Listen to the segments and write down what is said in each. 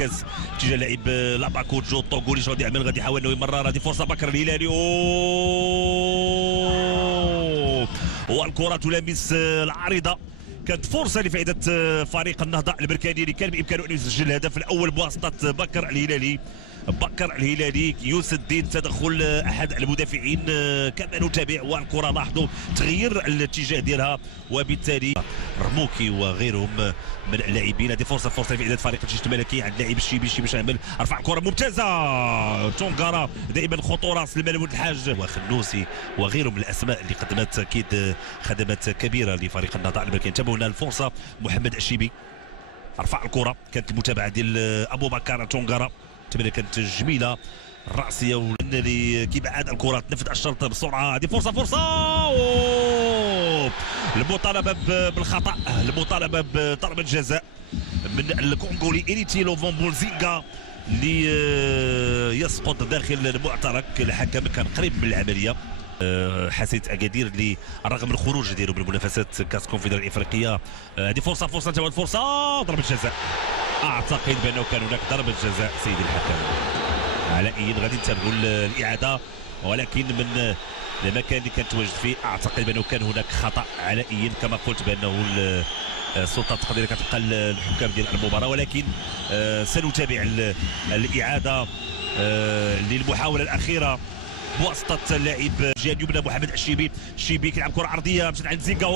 كاس اتجاه لاعب لاباكوجو الطوغولي. شنو غادي يعمل؟ غادي يحاول انه يمرر. هذه فرصه بكر الهلالي والكره تلامس العارضه. كانت فرصه لفائده فريق النهضه البركاني اللي كان بامكانه ان يسجل الهدف الاول بواسطه بكر الهلالي. بكر الهلالي يوسف الدين تدخل احد المدافعين كما نتابع، والكره لاحظوا تغيير الاتجاه ديالها، وبالتالي رموكي وغيرهم من اللاعبين. هذه فرصه لفائده فريق الجيش الملكي عند لاعب الشيبي. باش يعمل رفع الكره ممتازه تونغارا، دائما خطوره. سليمان ولد الحاج وخنوسي وغيرهم من الاسماء اللي قدمت اكيد خدمات كبيره لفريق النهضه البركاني. انتبهوا هنا الفرصه، محمد الشيبي رفع الكره. كانت المتابعه ديال ابو بكر تونغارا كانت جميله الراسيه، واللي كيبعد الكره تنفذ الشرط بسرعه. هذه فرصه المطالبه بالخطا، المطالبه بضربه جزاء من الكونغولي إليتيلو فون بولزينغا اللي يسقط داخل المعترك. الحكم كان قريب من العمليه. حسيت اكادير اللي رغم الخروج ديالو من منافسات كاس كونفدراليه الافريقيه. هذه فرصه ضربه جزاء. اعتقد بانه كان هناك ضربه جزاء سيدي الحكم. علائيا غادي نتابعوا الاعاده، ولكن من المكان اللي كان تواجد فيه اعتقد بانه كان هناك خطا علائيا. كما قلت بانه السلطه التقديريه كتبقى الحكام ديال المباراه، ولكن سنتابع الاعاده للمحاوله الاخيره بواسطه اللاعب جهه اليمنى محمد الشيبي. الشيبي كيلعب كره عرضيه مشات عند زينغا.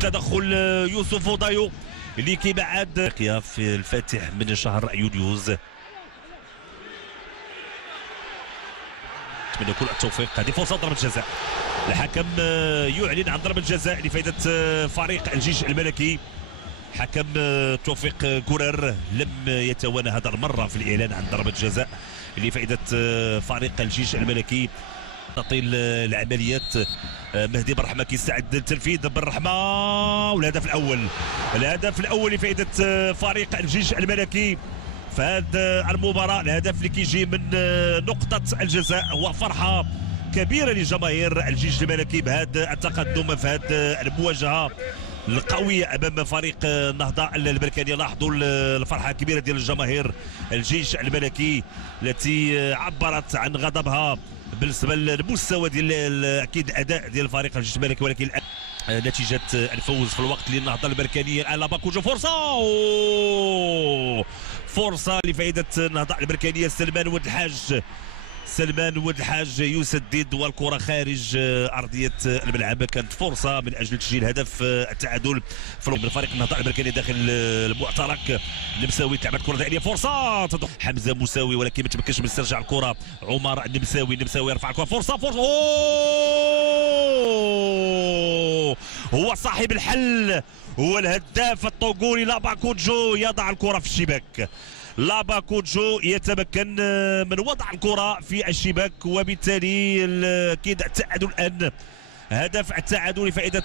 تدخل يوسف ودايو اللي كيبعد في الفاتح من شهر يوليوز. نتمنى كل التوفيق. هذه فرصه ضربه جزاء. الحكم يعلن عن ضربه جزاء لفائده فريق الجيش الملكي. حكم توفيق كورر لم يتوانى هذا المره في الاعلان عن ضربه جزاء لفائده فريق الجيش الملكي. تطيل العمليات. مهدي بالرحمه كيستعد للتنفيذ بالرحمه، والهدف الاول لفائده فريق الجيش الملكي في هذه المباراه. الهدف اللي كيجي من نقطه الجزاء، وفرحه كبيره لجماهير الجيش الملكي بهذا التقدم في هذه المواجهه القويه امام فريق النهضه البركاني. لاحظوا الفرحه الكبيره ديال الجماهير الجيش الملكي التي عبرت عن غضبها بالنسبه للمستوى ديال اكيد الاداء ديال فريق الجيش الملكي، ولكن نتيجه الفوز في الوقت للنهضه البركانيه. الان لاباكوجو فرصه لفائده النهضه البركانيه. سلمان ولد الحاج يوسف الديد، والكره خارج ارضيه الملعب. كانت فرصه من اجل تسجيل هدف التعادل من فريق النهضه البركاني داخل المعترك. المساوي تلعبت كره ثانيه، فرصه حمزه مساوي ولكن ما تمكنش من استرجاع الكره. عمر النمساوي يرفع الكره. فرصه هو صاحب الحل، هو الهداف الطوغولي لاباكوجو يضع الكره في الشباك. لاباكوجو يتمكن من وضع الكرة في الشباك، وبالتالي اكيد التعادل الان. هدف التعادل لفائدة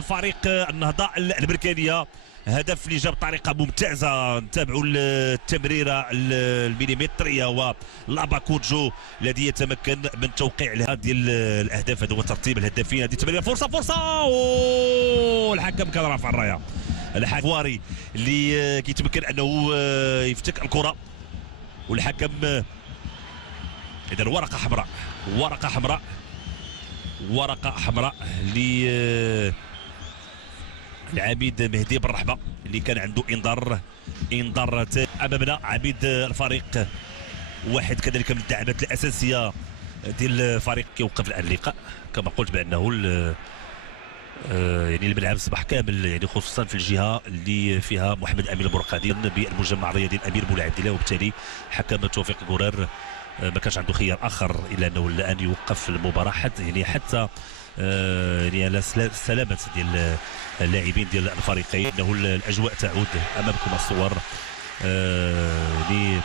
فريق النهضة البركانية. هدف اللي جاب بطريقة ممتازة. نتابعوا التمريرة المليمترية، ولاباكوجو الذي يتمكن من توقيع ديال الاهداف. هذا هو ترتيب الهدافين. هذه التمريرة، فرصة الحكم كان رافع الراية. الحواري اللي كيتمكن انه يفتك الكره، والحكم اذا ورقه حمراء للعميد مهدي بالرحمه اللي كان عنده انذار امامنا. عميد الفريق واحد كذلك من الدعامات الاساسيه ديال الفريق كيوقف الان اللقاء. كما قلت بانه يعني الملعب اصبح كامل، يعني خصوصا في الجهه اللي فيها محمد امين البرقادي بالمجمع الرياضي الامير بولي عبد الله، وبالتالي حكم توفيق كورر ما كانش عنده خيار اخر الا انه الان يوقف المباراه حتى يعني على سلامه ديال اللاعبين ديال الفريقين. انه الاجواء تعود امامكم الصور، يعني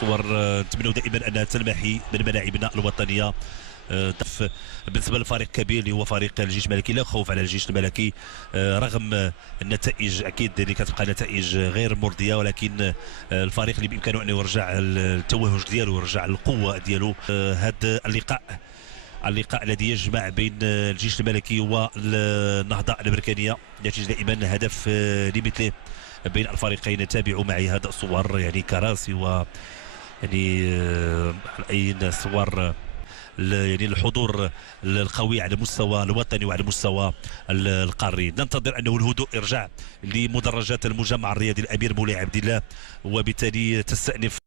صور نتمنوا دائما انها تلمحي من ملاعبنا الوطنيه. بالنسبه للفريق كبير اللي هو فريق الجيش الملكي، لا خوف على الجيش الملكي رغم النتائج اكيد اللي كتبقى نتائج غير مرضيه، ولكن الفريق اللي بامكانه انه يرجع التوهج ديالو ويرجع القوه ديالو. هذا اللقاء اللقاء الذي يجمع بين الجيش الملكي والنهضة الأمريكانية، ينتج دائما هدف لمثله بين الفريقين. تابعوا معي هذا الصور، يعني كراسي و يعني أي صور يعني الحضور القوي على المستوى الوطني وعلى المستوى القاري. ننتظر انه الهدوء يرجع لمدرجات المجمع الرياضي الامير مولاي عبد الله، وبالتالي تستأنف